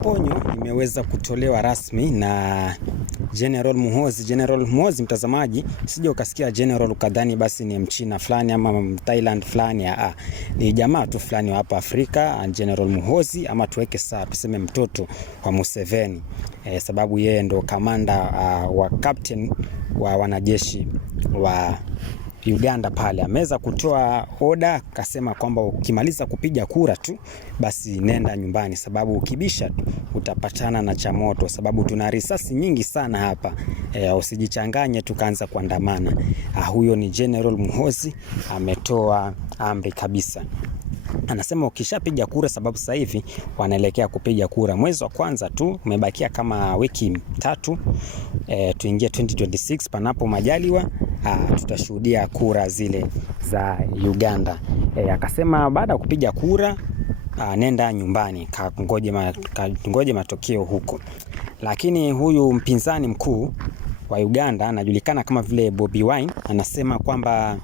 Ponyo imeweza kutolewa rasmi na General Muhoozi. General Muhoozi, mtazamaji, sije ukasikia General ukadhani basi ni mchina fulani ama Thailand fulani. Ni jamaa tu fulani wa hapa Afrika, General Muhoozi, ama tuweke saa tuseme mtoto wa Museveni, sababu yeye ndo kamanda wa captain wa wanajeshi wa Uganda pale. Ameweza kutoa oda, akasema kwamba ukimaliza kupiga kura tu basi nenda nyumbani, sababu ukibisha tu utapatana na cha moto, sababu tuna risasi nyingi sana hapa. Usijichanganye tukaanza kuandamana. Huyo ni General Muhoozi, ametoa amri kabisa. Anasema ukishapiga kura, sababu sasa hivi wanaelekea kupiga kura mwezi wa kwanza tu, umebakia kama wiki 3 tuingie 2026 panapo majaliwa. Tutashuhudia kura zile za Uganda. Akasema baada ya kupiga kura nenda nyumbani, ngoje matokeo huko. Lakini huyu mpinzani mkuu wa Uganda anajulikana kama vile Bobi Wine, anasema kwamba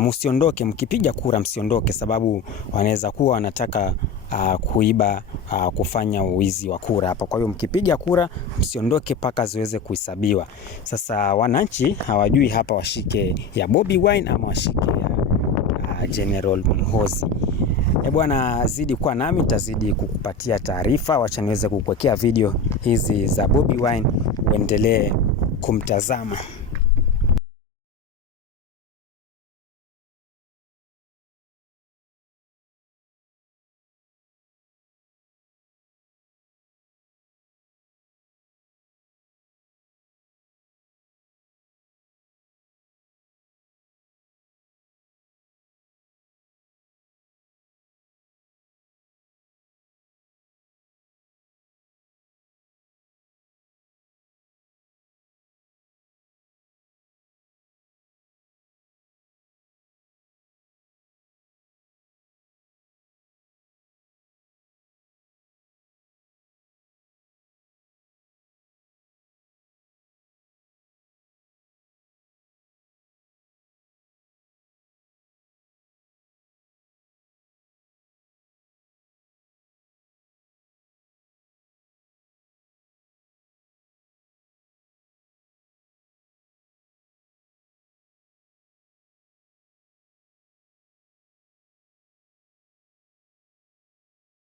msiondoke, mkipiga kura msiondoke, sababu wanaweza kuwa wanataka kuiba, kufanya uwizi wa kura hapa. Kwa hiyo mkipiga kura msiondoke paka ziweze kuhesabiwa. Sasa wananchi hawajui hapa washike ya Bobi Wine ama washike ya General Muhoozi. Bwana, zidi kuwa nami, tazidi kukupatia taarifa. Wacha niweze kukuwekea video hizi za Bobi Wine uendelee kumtazama.